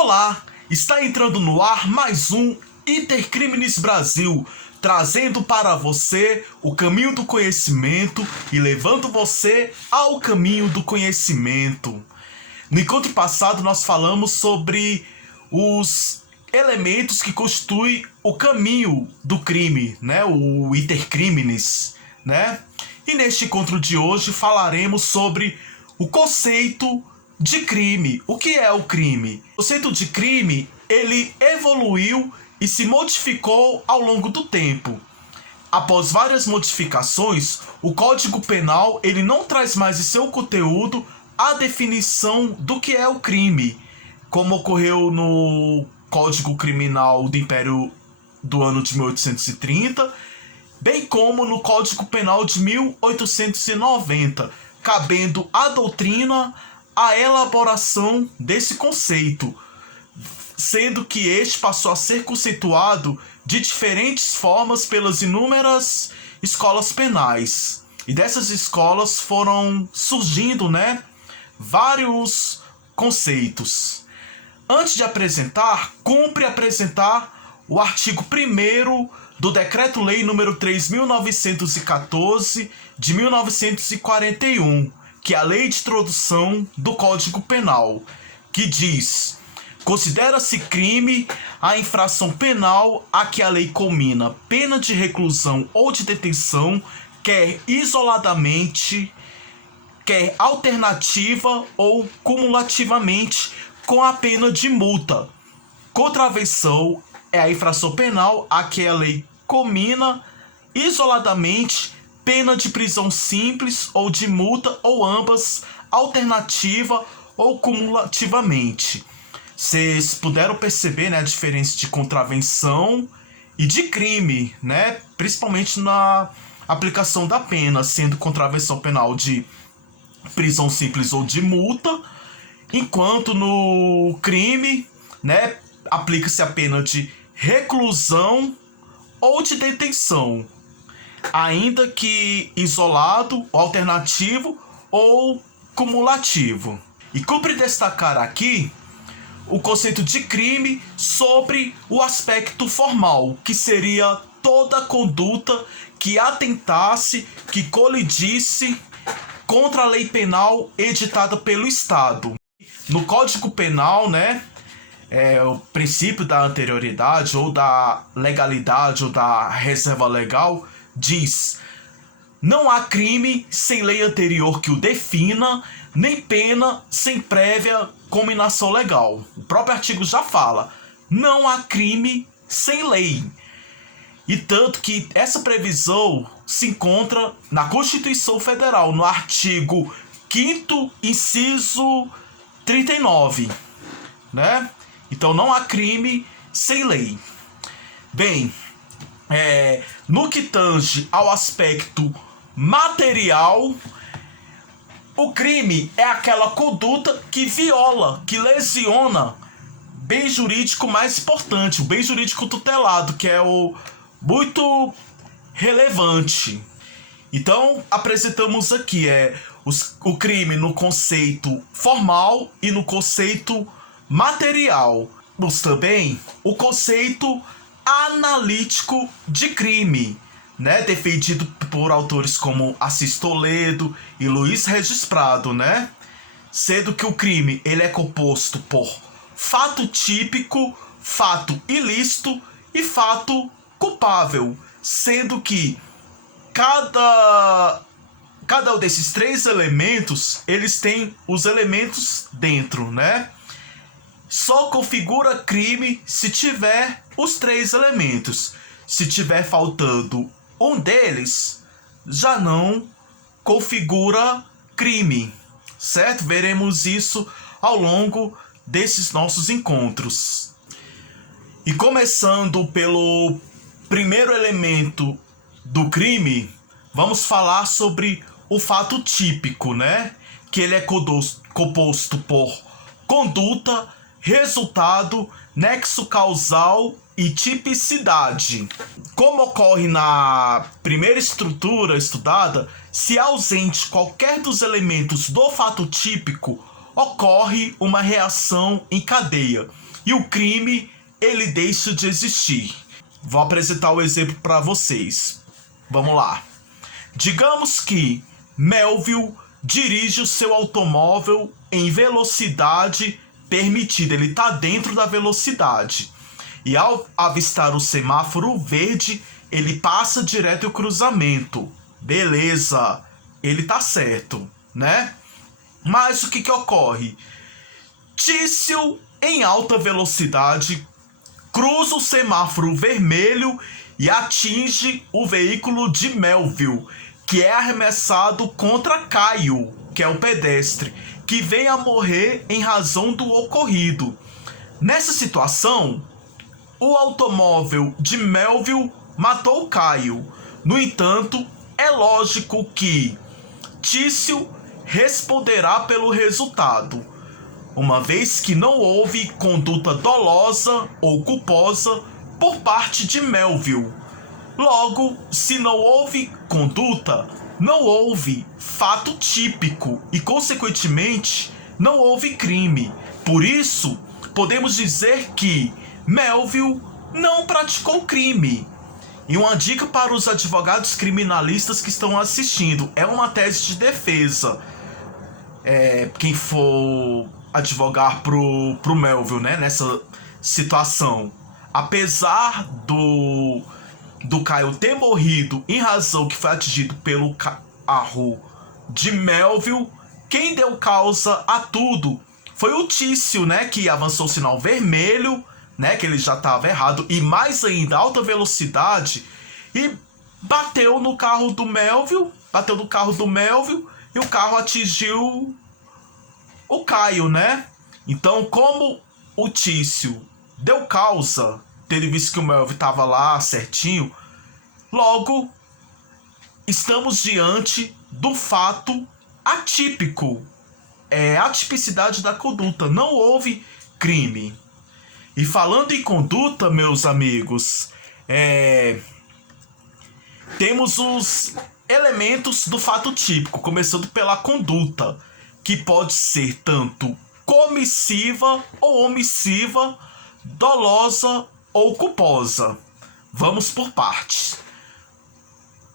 Olá, está entrando no ar mais um Intercrimes Brasil, trazendo para você o caminho do conhecimento e levando você ao caminho do conhecimento. No encontro passado nós falamos sobre os elementos que constituem o caminho do crime, né? O intercrimes, né? E neste encontro de hoje falaremos sobre o conceito de crime. O que é o crime? O conceito de crime, ele evoluiu e se modificou ao longo do tempo. Após várias modificações, o Código Penal ele não traz mais em seu conteúdo a definição do que é o crime, como ocorreu no Código Criminal do Império do ano de 1830, bem como no Código Penal de 1890, cabendo à doutrina a elaboração desse conceito, sendo que este passou a ser conceituado de diferentes formas pelas inúmeras escolas penais. E dessas escolas foram surgindo, vários conceitos. Antes de apresentar, cumpre apresentar o artigo 1º do Decreto-Lei nº 3.914 de 1941, que é a Lei de Introdução do Código Penal, que diz: considera-se crime a infração penal a que a lei comina pena de reclusão ou de detenção, quer isoladamente, quer alternativa ou cumulativamente, com a pena de multa. Contravenção é a infração penal a que a lei comina isoladamente pena de prisão simples ou de multa, ou ambas, alternativa ou cumulativamente. Vocês puderam perceber, a diferença de contravenção e de crime, principalmente na aplicação da pena, sendo contravenção penal de prisão simples ou de multa, enquanto no crime, aplica-se a pena de reclusão ou de detenção, ainda que isolado, alternativo ou cumulativo. E cumpre destacar aqui o conceito de crime sobre o aspecto formal, que seria toda conduta que atentasse, que colidisse contra a lei penal editada pelo Estado. No Código Penal, o princípio da anterioridade ou da legalidade ou da reserva legal diz: não há crime sem lei anterior que o defina, nem pena sem prévia cominação legal. O próprio artigo já fala: não há crime sem lei. E tanto que essa previsão se encontra na Constituição Federal, no artigo 5º, inciso 39, Então não há crime sem lei. Bem, no que tange ao aspecto material, o crime é aquela conduta que viola, que lesiona bem jurídico mais importante, o bem jurídico tutelado, que é o muito relevante. Então, apresentamos aqui o crime no conceito formal e no conceito material. Mas também o conceito analítico de crime, defendido por autores como Assis Toledo e Luiz Regis Prado, sendo que o crime ele é composto por fato típico, fato ilícito e fato culpável, sendo que cada um desses três elementos, eles têm os elementos dentro, Só configura crime se tiver os três elementos. Se tiver faltando um deles, já não configura crime, certo? Veremos isso ao longo desses nossos encontros. E começando pelo primeiro elemento do crime, vamos falar sobre o fato típico, Que ele é composto por conduta, resultado, nexo causal e tipicidade. Como ocorre na primeira estrutura estudada, se ausente qualquer dos elementos do fato típico, ocorre uma reação em cadeia. e o crime ele deixa de existir. Vou apresentar o exemplo para vocês. Vamos lá. Digamos que Melville dirige o seu automóvel em velocidade permitida. Ele está dentro da velocidade. E ao avistar o semáforo verde, ele passa direto ao cruzamento. Beleza, ele tá certo, né? Mas o que ocorre? Tício, em alta velocidade, cruza o semáforo vermelho e atinge o veículo de Melville, que é arremessado contra Caio, que é o pedestre, que vem a morrer em razão do ocorrido. Nessa situação, o automóvel de Melville matou Caio. No entanto, é lógico que Tício responderá pelo resultado, uma vez que não houve conduta dolosa ou culposa por parte de Melville. Logo, se não houve conduta, não houve fato típico e, consequentemente, não houve crime. Por isso, podemos dizer que Melville não praticou crime. E uma dica para os advogados criminalistas que estão assistindo: é uma tese de defesa. Quem for advogar pro Melville, né, nessa situação, apesar do Caio ter morrido em razão que foi atingido pelo carro de Melville, quem deu causa a tudo foi o Tício, né, que avançou o sinal vermelho, né, que ele já estava errado, e mais ainda, alta velocidade, e bateu no carro do Melville, e o carro atingiu o Caio, né? Então, como o Tício deu causa, tendo visto que o Melville estava lá certinho, logo, estamos diante do fato atípico, a tipicidade da conduta, não houve crime. E falando em conduta, meus amigos, temos os elementos do fato típico, começando pela conduta, que pode ser tanto comissiva ou omissiva, dolosa ou culposa. Vamos por partes.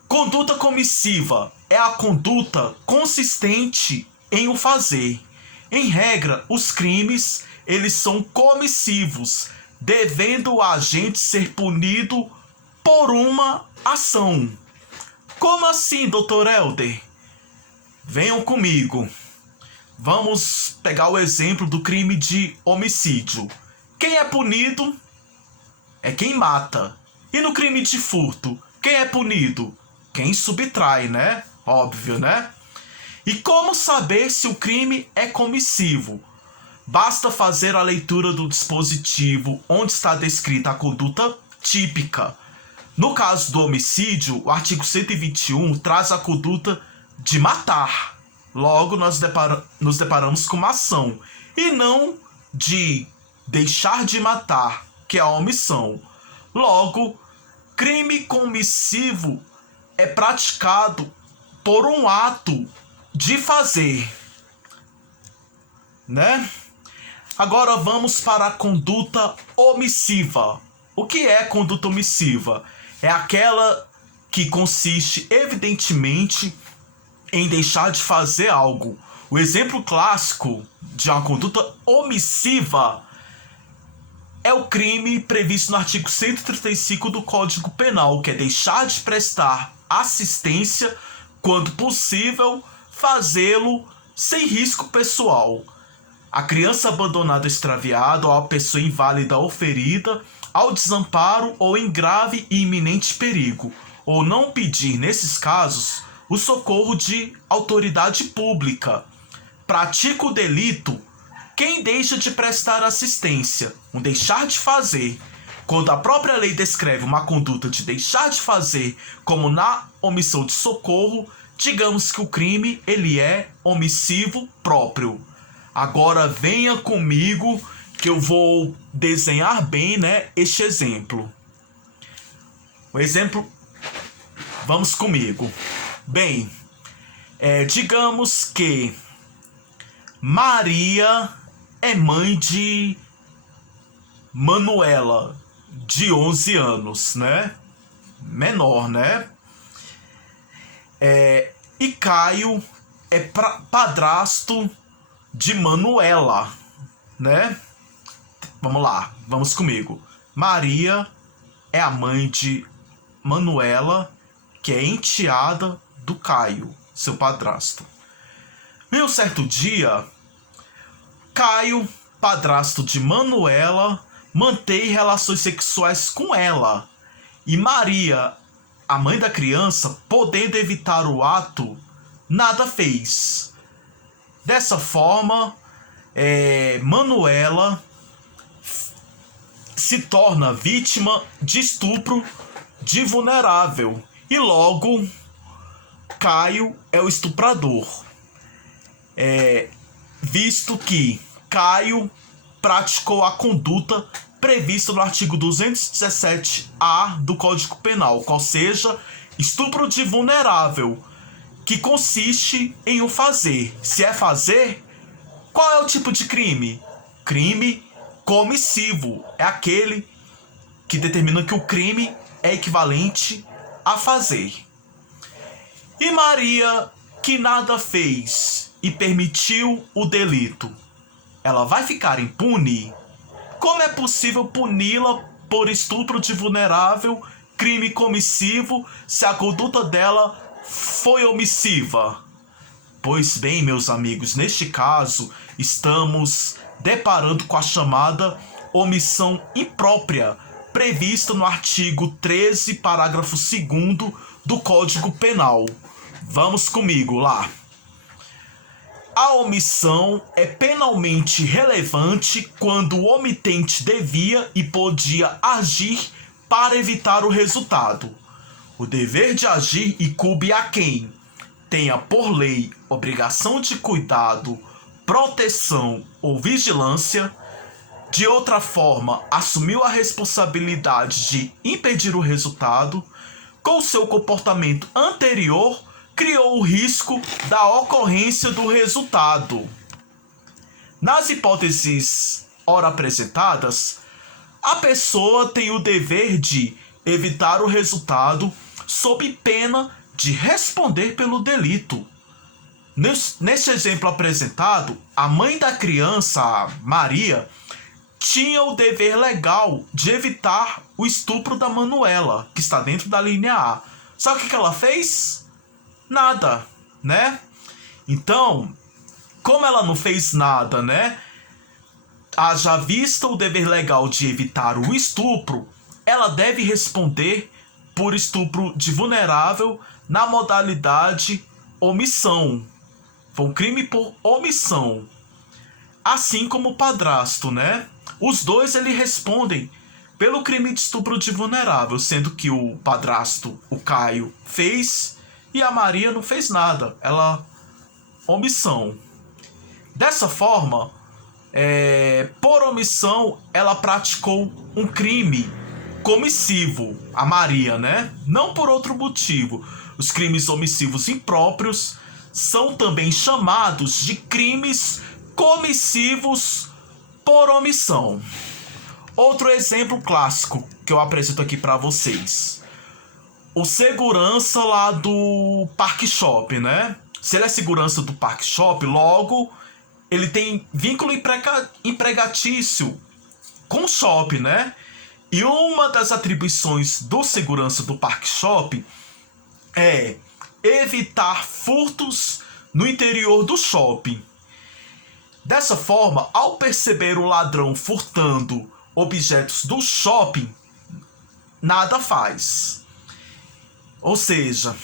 Conduta comissiva é a conduta consistente em o fazer. Em regra, os crimes eles são comissivos, devendo o agente ser punido por uma ação. Como assim, Dr. Helder? Venham comigo. Vamos pegar o exemplo do crime de homicídio. Quem é punido é quem mata. E no crime de furto, quem é punido? Quem subtrai, né? Óbvio, né? E como saber se o crime é comissivo? Basta fazer a leitura do dispositivo onde está descrita a conduta típica. No caso do homicídio, o artigo 121 traz a conduta de matar. Logo, nós nos deparamos com uma ação, e não de deixar de matar, que é a omissão. Logo, crime comissivo é praticado por um ato de fazer, né? Agora vamos para a conduta omissiva. O que é conduta omissiva? É aquela que consiste, evidentemente, em deixar de fazer algo. O exemplo clássico de uma conduta omissiva é o crime previsto no artigo 135 do Código Penal, que é deixar de prestar assistência, quando possível, fazê-lo sem risco pessoal. A criança abandonada, extraviada, ou a pessoa inválida ou ferida, ao desamparo ou em grave e iminente perigo, ou não pedir, nesses casos, o socorro de autoridade pública. Pratica o delito quem deixa de prestar assistência, um deixar de fazer. Quando a própria lei descreve uma conduta de deixar de fazer, como na omissão de socorro, digamos que o crime ele é omissivo próprio. Agora venha comigo que eu vou desenhar bem, né, este exemplo. O exemplo, vamos comigo. Bem, digamos que Maria é mãe de Manuela, de 11 anos, né? Menor, né? E Caio é padrasto de Manuela, né? Vamos lá, vamos comigo. Maria é a mãe de Manuela, que é enteada do Caio, seu padrasto. Em um certo dia, Caio, padrasto de Manuela, mantém relações sexuais com ela. E Maria, a mãe da criança, podendo evitar o ato, nada fez. Dessa forma, Manuela se torna vítima de estupro de vulnerável. E logo, Caio é o estuprador. Visto que Caio praticou a conduta prevista no artigo 217-A do Código Penal, qual seja, estupro de vulnerável, que consiste em o fazer. Se é fazer, qual é o tipo de crime? Crime comissivo. É aquele que determina que o crime é equivalente a fazer. E Maria, que nada fez e permitiu o delito, ela vai ficar impune? Como é possível puni-la por estupro de vulnerável, crime comissivo, se a conduta dela foi omissiva? Pois bem, meus amigos, neste caso, estamos deparando com a chamada omissão imprópria, prevista no artigo 13, parágrafo 2º do Código Penal. Vamos comigo lá. A omissão é penalmente relevante quando o omitente devia e podia agir para evitar o resultado. O dever de agir incumbe a quem tenha por lei obrigação de cuidado, proteção ou vigilância. De outra forma, assumiu a responsabilidade de impedir o resultado. Com seu comportamento anterior, criou o risco da ocorrência do resultado. Nas hipóteses ora apresentadas, a pessoa tem o dever de evitar o resultado sob pena de responder pelo delito. Neste exemplo apresentado, a mãe da criança, Maria, tinha o dever legal de evitar o estupro da Manuela, que está dentro da linha A. Só que o que ela fez? Nada, né? Então, como ela não fez nada, né? Haja vista o dever legal de evitar o estupro, ela deve responder por estupro de vulnerável na modalidade omissão. Foi um crime por omissão. Assim como o padrasto, né? Os dois eles respondem pelo crime de estupro de vulnerável, sendo que o padrasto, o Caio, fez e a Maria não fez nada. Ela omissão. Dessa forma, por omissão, ela praticou um crime comissivo, a Maria, né? Não por outro motivo. Os crimes omissivos impróprios são também chamados de crimes comissivos por omissão. Outro exemplo clássico que eu apresento aqui para vocês. O segurança lá do Parque Shopping, né? Se ele é segurança do Parque Shopping, logo ele tem vínculo empregatício com o shopping, né? E uma das atribuições do segurança do Parque Shopping é evitar furtos no interior do shopping. Dessa forma, ao perceber o ladrão furtando objetos do shopping, nada faz. Ou seja,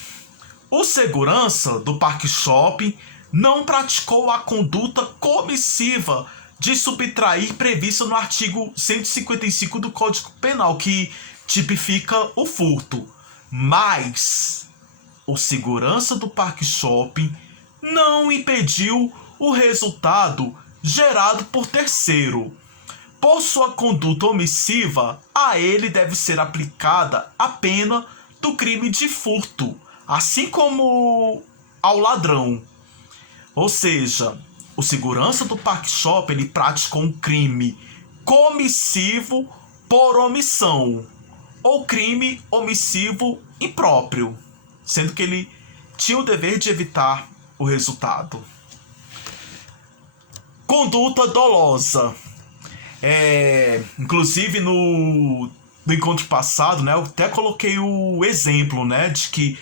o segurança do Parque Shopping não praticou a conduta comissiva de subtrair prevista no artigo 155 do Código Penal, que tipifica o furto. Mas o segurança do Parque Shopping não impediu o resultado gerado por terceiro. Por sua conduta omissiva, a ele deve ser aplicada a pena do crime de furto, assim como ao ladrão. Ou seja, o segurança do Parque Shopping ele praticou um crime comissivo por omissão ou crime omissivo impróprio, sendo que ele tinha o dever de evitar o resultado. Conduta dolosa. Inclusive no encontro passado, né, eu até coloquei o exemplo, né, de que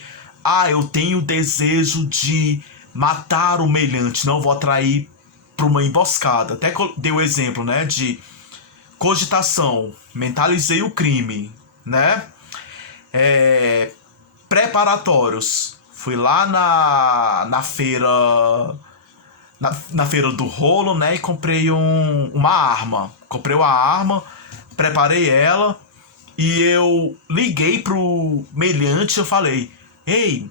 eu tenho desejo de matar o meliante, não vou atrair para uma emboscada. Até dei o exemplo, né, de cogitação, mentalizei o crime, né? Preparatórios, fui lá na feira, na feira do rolo, né, e comprei uma arma. Comprei uma arma, preparei ela e eu liguei pro meliante e eu falei: ei,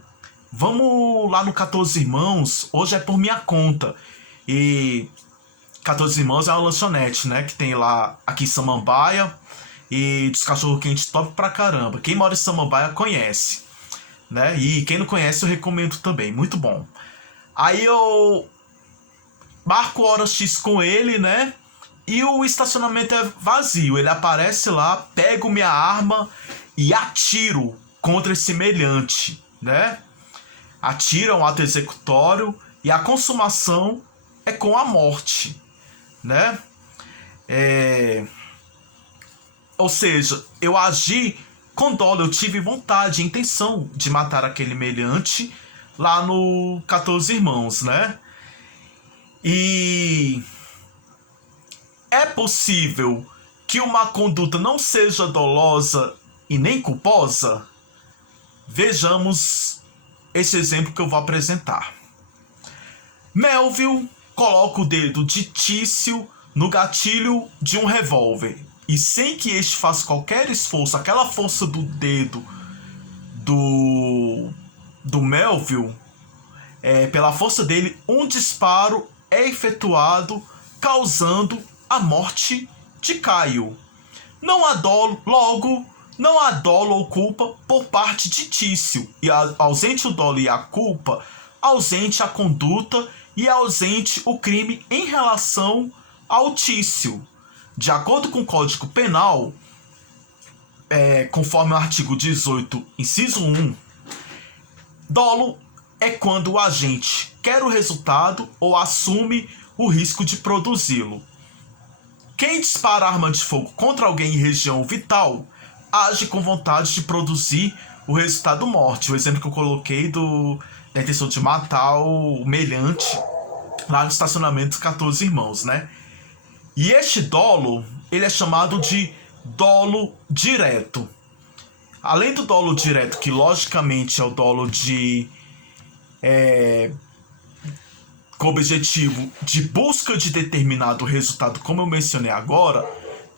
vamos lá no 14 Irmãos, hoje é por minha conta. E 14 Irmãos é uma lanchonete, né, que tem lá aqui em Samambaia, e dos cachorro-quente top pra caramba. Quem mora em Samambaia conhece, né, e quem não conhece eu recomendo também, muito bom. Aí eu marco hora X com ele, né, e o estacionamento é vazio. Ele aparece lá, pego minha arma e atiro contra esse meliante, né, atira um ato executório e a consumação é com a morte, né? Ou seja, eu agi com dolo, eu tive vontade, intenção de matar aquele meliante lá no 14 Irmãos, né? E é possível que uma conduta não seja dolosa e nem culposa? Vejamos esse exemplo que eu vou apresentar. Melville coloca o dedo de Tício no gatilho de um revólver e, sem que este faça qualquer esforço, aquela força do dedo do Melville, pela força dele, um disparo é efetuado, causando a morte de Caio. Não há dolo, logo, não há dolo ou culpa por parte de Tício, e ausente o dolo e a culpa, ausente a conduta e ausente o crime em relação ao Tício. De acordo com o Código Penal, conforme o artigo 18, inciso 1, dolo é quando o agente quer o resultado ou assume o risco de produzi-lo. Quem dispara arma de fogo contra alguém em região vital age com vontade de produzir o resultado morte. O exemplo que eu coloquei da intenção de matar o meliante lá no estacionamento dos 14 Irmãos, né? E este dolo, ele é chamado de dolo direto. Além do dolo direto, que logicamente é o dolo com o objetivo de busca de determinado resultado, como eu mencionei agora,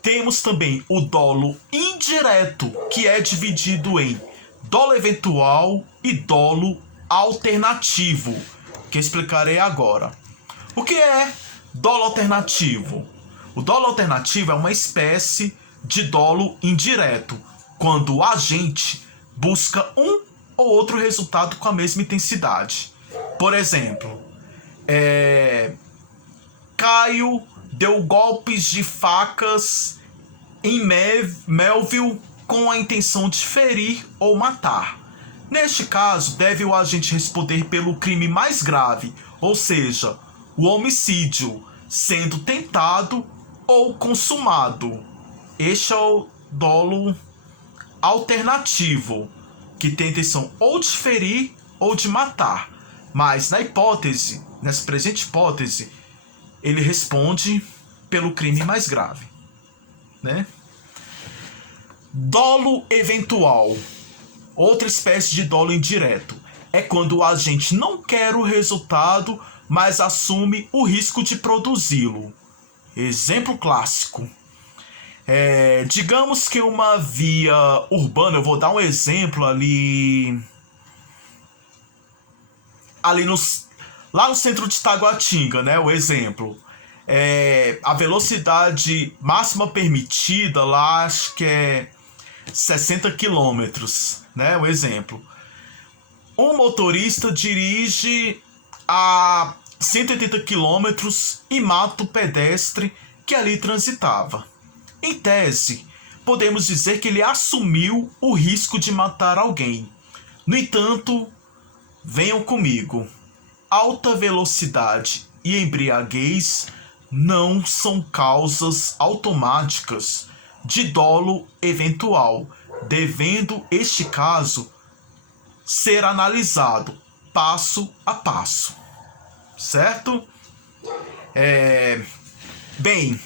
temos também o dolo indireto, que é dividido em dolo eventual e dolo alternativo, que explicarei agora. O que é dolo alternativo? O dolo alternativo é uma espécie de dolo indireto, quando o agente busca um ou outro resultado com a mesma intensidade. Por exemplo, Caio deu golpes de facas em Melville com a intenção de ferir ou matar. Neste caso, deve o agente responder pelo crime mais grave, ou seja, o homicídio, sendo tentado ou consumado. Este é o dolo alternativo, que tem a intenção ou de ferir ou de matar. Mas nessa presente hipótese, ele responde pelo crime mais grave, né? Dolo eventual, outra espécie de dolo indireto, é quando o agente não quer o resultado, mas assume o risco de produzi-lo. Exemplo clássico. Digamos que uma via urbana, eu vou dar um exemplo lá no centro de Taguatinga, né? O exemplo. A velocidade máxima permitida lá, acho que é 60 quilômetros, né? O exemplo. Um motorista dirige a 180 quilômetros e mata o pedestre que ali transitava. Em tese, podemos dizer que ele assumiu o risco de matar alguém. No entanto, venham comigo. Alta velocidade e embriaguez não são causas automáticas de dolo eventual, devendo este caso ser analisado passo a passo, certo? Bem,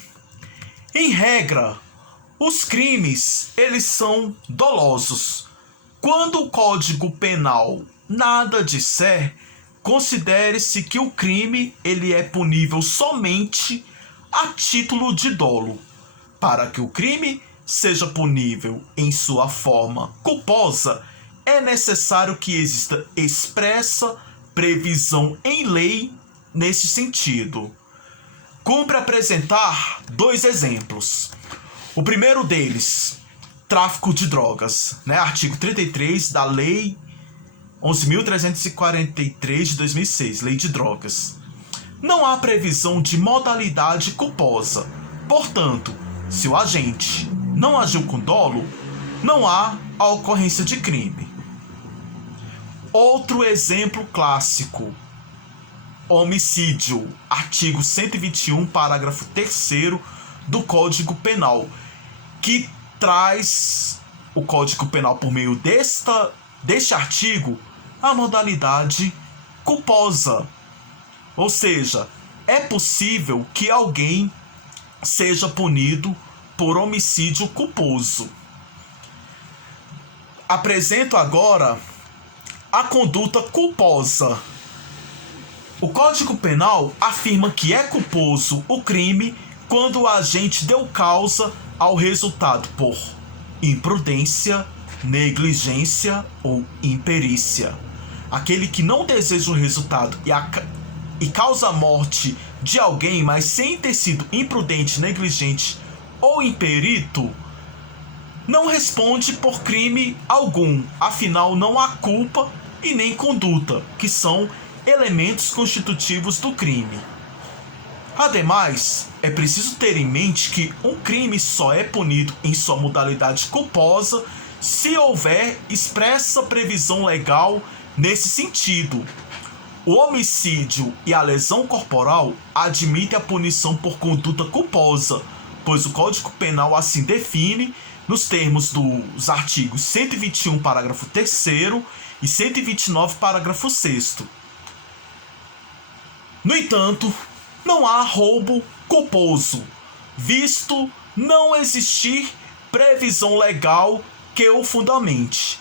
em regra, os crimes eles são dolosos. Quando o Código Penal nada disser, considere-se que o crime ele é punível somente a título de dolo. Para que o crime seja punível em sua forma culposa, é necessário que exista expressa previsão em lei nesse sentido. Cumpre apresentar 2 exemplos. O primeiro deles, tráfico de drogas, né? Artigo 33 da Lei 11.343 de 2006, Lei de Drogas. Não há previsão de modalidade culposa. Portanto, se o agente não agiu com dolo, não há a ocorrência de crime. Outro exemplo clássico, homicídio, artigo 121, parágrafo 3º do Código Penal, que traz o Código Penal por meio deste artigo a modalidade culposa. Ou seja, é possível que alguém seja punido por homicídio culposo. Apresento agora a conduta culposa. O Código Penal afirma que é culposo o crime quando o agente deu causa ao resultado por imprudência, negligência ou imperícia. Aquele que não deseja o resultado e causa a morte de alguém, mas sem ter sido imprudente, negligente ou imperito, não responde por crime algum, afinal não há culpa e nem conduta, que são elementos constitutivos do crime. Ademais, é preciso ter em mente que um crime só é punido em sua modalidade culposa se houver expressa previsão legal nesse sentido. O homicídio e a lesão corporal admitem a punição por conduta culposa, pois o Código Penal assim define nos termos dos artigos 121, parágrafo 3º e 129, parágrafo 6º. No entanto, não há roubo culposo, visto não existir previsão legal que o fundamente.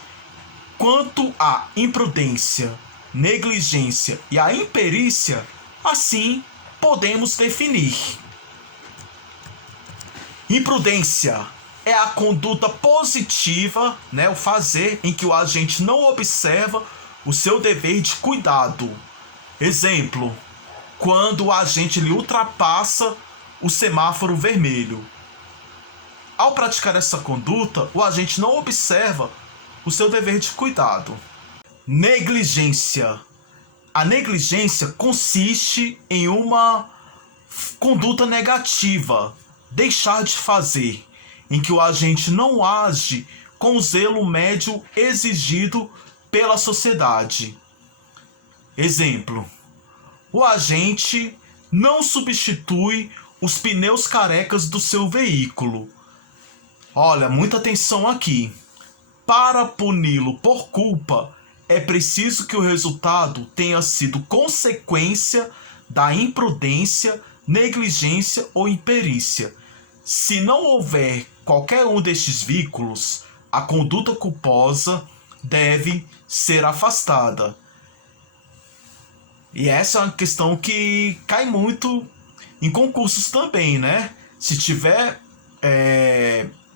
Quanto à imprudência, negligência e à imperícia, assim podemos definir. Imprudência é a conduta positiva, né, o fazer em que o agente não observa o seu dever de cuidado. Exemplo, quando o agente ele ultrapassa o semáforo vermelho. Ao praticar essa conduta, o agente não observa o seu dever de cuidado. Negligência. A negligência consiste em uma conduta negativa, deixar de fazer, em que o agente não age com o zelo médio exigido pela sociedade. Exemplo, o agente não substitui os pneus carecas do seu veículo. Olha, muita atenção aqui. Para puni-lo por culpa, é preciso que o resultado tenha sido consequência da imprudência, negligência ou imperícia. Se não houver qualquer um destes vínculos, a conduta culposa deve ser afastada. E essa é uma questão que cai muito em concursos também, né? Se tiver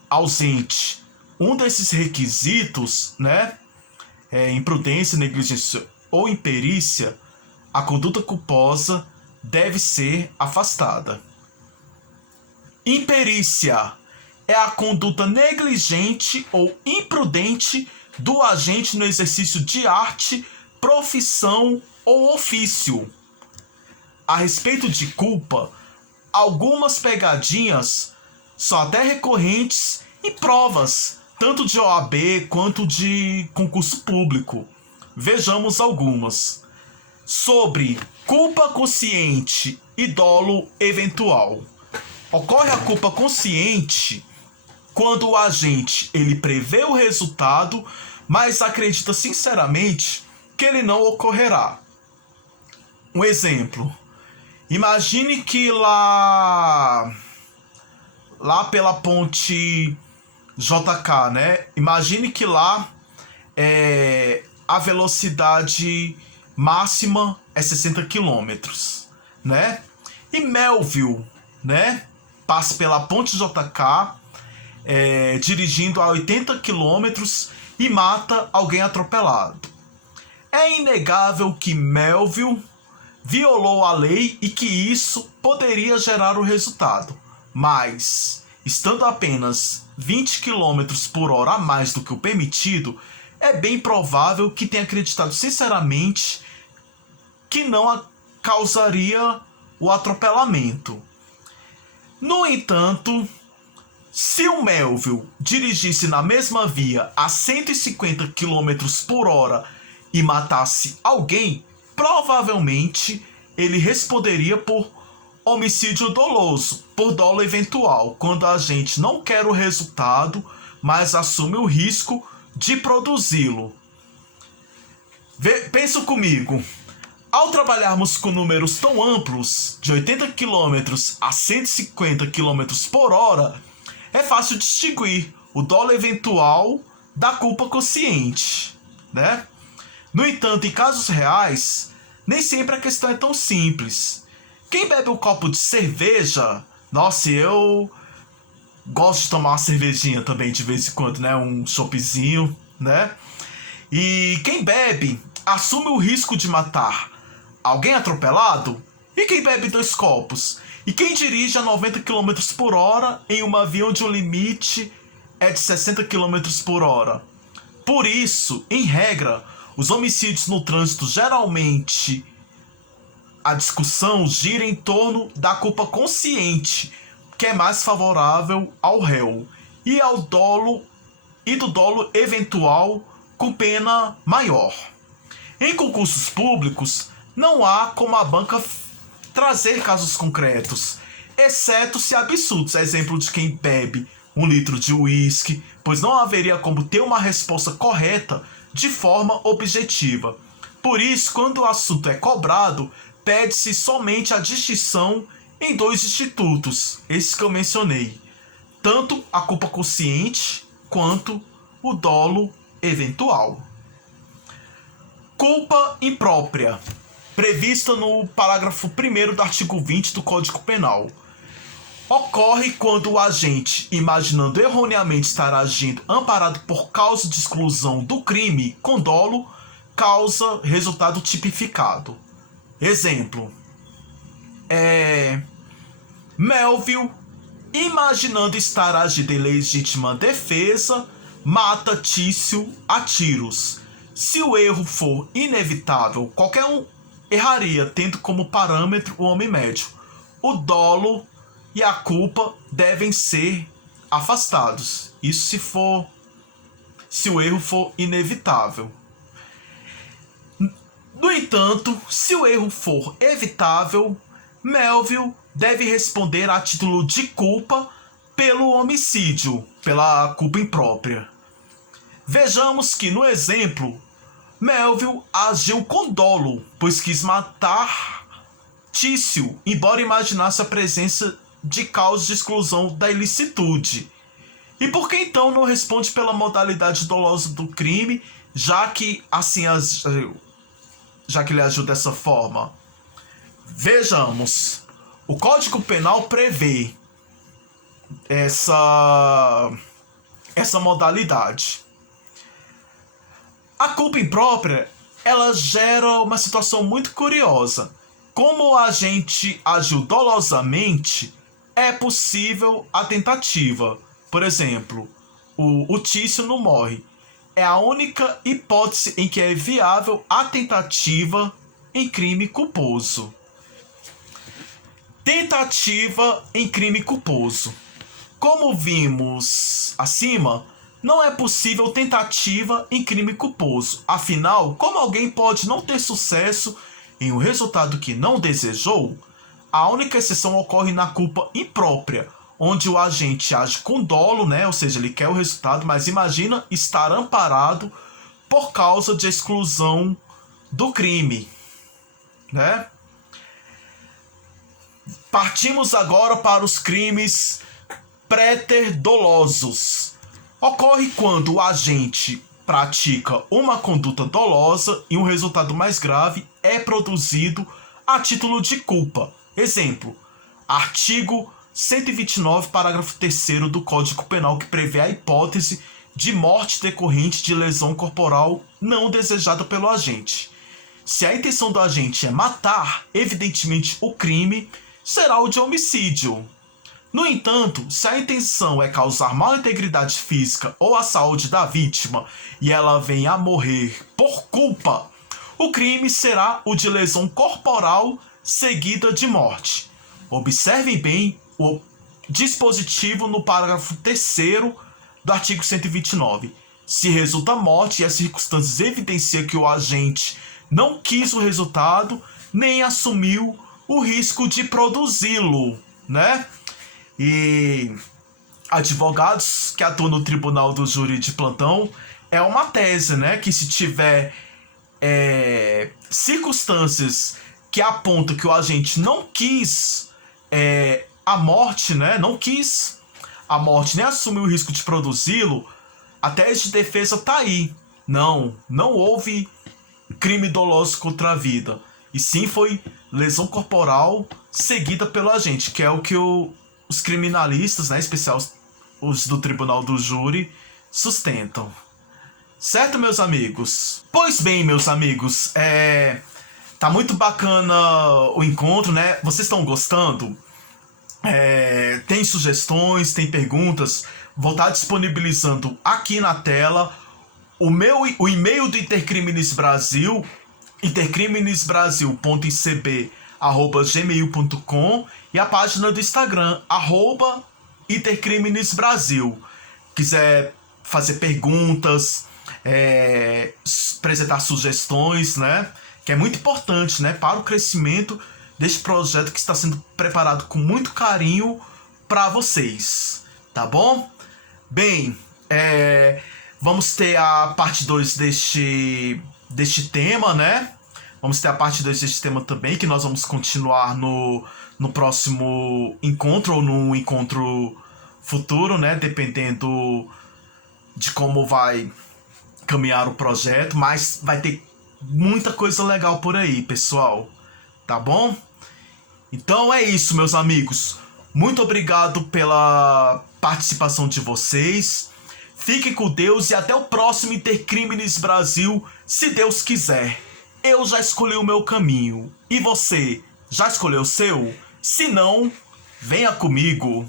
ausente um desses requisitos, né? Imprudência, negligência ou imperícia, a conduta culposa deve ser afastada. Imperícia é a conduta negligente ou imprudente do agente no exercício de arte, profissão ou ofício. A respeito de culpa, algumas pegadinhas são até recorrentes em provas, tanto de OAB quanto de concurso público. Vejamos algumas. Sobre culpa consciente e dolo eventual. Ocorre a culpa consciente quando o agente ele prevê o resultado, mas acredita sinceramente que ele não ocorrerá. Um exemplo. Imagine que lá pela ponte JK, né? Imagine que lá a velocidade máxima é 60 quilômetros, né? E Melville, né, passa pela ponte JK dirigindo a 80 quilômetros e mata alguém atropelado. É inegável que Melville violou a lei e que isso poderia gerar o resultado, mas, estando apenas 20 km por hora a mais do que o permitido, é bem provável que tenha acreditado sinceramente que não causaria o atropelamento. No entanto, se o Melville dirigisse na mesma via a 150 km por hora e matasse alguém, provavelmente ele responderia por homicídio doloso, por dolo eventual, quando a gente não quer o resultado, mas assume o risco de produzi-lo. Pensa comigo. Ao trabalharmos com números tão amplos, de 80 km a 150 km por hora, é fácil distinguir o dolo eventual da culpa consciente, né? No entanto, em casos reais, nem sempre a questão é tão simples. Quem bebe um copo de cerveja... Nossa, eu gosto de tomar uma cervejinha também de vez em quando, né? Um choppzinho, né? E quem bebe assume o risco de matar alguém atropelado? E quem bebe 2 copos? E quem dirige a 90 km por hora em uma via onde o limite é de 60 km por hora? Por isso, em regra, os homicídios no trânsito geralmente a discussão gira em torno da culpa consciente, que é mais favorável ao réu, e do dolo eventual com pena maior. Em concursos públicos, não há como a banca trazer casos concretos, exceto se absurdos, exemplo de quem bebe 1 litro de uísque, pois não haveria como ter uma resposta correta de forma objetiva. Por isso, quando o assunto é cobrado, pede-se somente a distinção em 2 institutos, esses que eu mencionei, tanto a culpa consciente quanto o dolo eventual. Culpa imprópria, prevista no parágrafo 1º do artigo 20 do Código Penal. Ocorre quando o agente, imaginando erroneamente estar agindo amparado por causa de exclusão do crime com dolo, causa resultado tipificado. Exemplo. Melville, imaginando estar agindo em legítima defesa, mata Tício a tiros. Se o erro for inevitável, qualquer um erraria, tendo como parâmetro o homem médio. O dolo e a culpa devem ser afastados. Isso se o erro for inevitável. No entanto, se o erro for evitável, Melville deve responder a título de culpa pelo homicídio, pela culpa imprópria. Vejamos que, no exemplo, Melville agiu com dolo, pois quis matar Tício, embora imaginasse a presença de causa de exclusão da ilicitude. E por que então não responde pela modalidade dolosa do crime, já que ele agiu dessa forma? Vejamos. O Código Penal prevê essa modalidade. A culpa imprópria, ela gera uma situação muito curiosa. Como o agente agiu dolosamente, é possível a tentativa. Por exemplo, o Tício não morre. É a única hipótese em que é viável a tentativa em crime culposo. Tentativa em crime culposo. como vimos acima, não é possível tentativa em crime culposo. Afinal, como alguém pode não ter sucesso em um resultado que não desejou? A única exceção ocorre na culpa imprópria, onde o agente age com dolo, né? Ou seja, ele quer o resultado, mas imagina estar amparado por causa de exclusão do crime, né? Partimos agora para os crimes préter-dolosos. Ocorre quando o agente pratica uma conduta dolosa e um resultado mais grave é produzido a título de culpa. Exemplo, artigo 129, parágrafo 3º do Código Penal, que prevê a hipótese de morte decorrente de lesão corporal não desejada pelo agente. Se a intenção do agente é matar, evidentemente o crime será o de homicídio. No entanto, se a intenção é causar mal à integridade física ou à saúde da vítima e ela vem a morrer por culpa, o crime será o de lesão corporal seguida de morte. Observem bem o dispositivo no parágrafo 3º do artigo 129. Se resulta morte e as circunstâncias evidenciam que o agente não quis o resultado nem assumiu o risco de produzi-lo, né? E advogados que atuam no tribunal do júri de plantão é uma tese, né? Que se tiver circunstâncias que apontam que o agente não quis a morte, né? Não quis a morte nem assumiu o risco de produzi-lo, a tese de defesa tá aí. Não houve crime doloso contra a vida. E sim foi lesão corporal seguida pelo agente, que é o que os criminalistas, né, em especial os do tribunal do júri, sustentam. Certo, meus amigos? Pois bem, meus amigos, tá muito bacana o encontro, né? Vocês estão gostando? Tem sugestões, tem perguntas? Vou estar disponibilizando aqui na tela o e-mail do Intercrimes Brasil, intercriminesbrasil.icb@gmail.com, e a página do Instagram, @intercriminesbrasil. Quiser fazer perguntas, apresentar sugestões, né? Que é muito importante, né, para o crescimento deste projeto que está sendo preparado com muito carinho para vocês, tá bom? Bem, vamos ter a parte 2 deste tema, né? Vamos ter a parte 2 deste tema também, que nós vamos continuar no próximo encontro ou no encontro futuro, né? Dependendo de como vai caminhar o projeto, mas vai ter muita coisa legal por aí, pessoal. Tá bom? Então é isso, meus amigos. Muito obrigado pela participação de vocês. Fiquem com Deus e até o próximo Intercrimes Brasil, se Deus quiser. Eu já escolhi o meu caminho. E você, já escolheu o seu? Se não, venha comigo.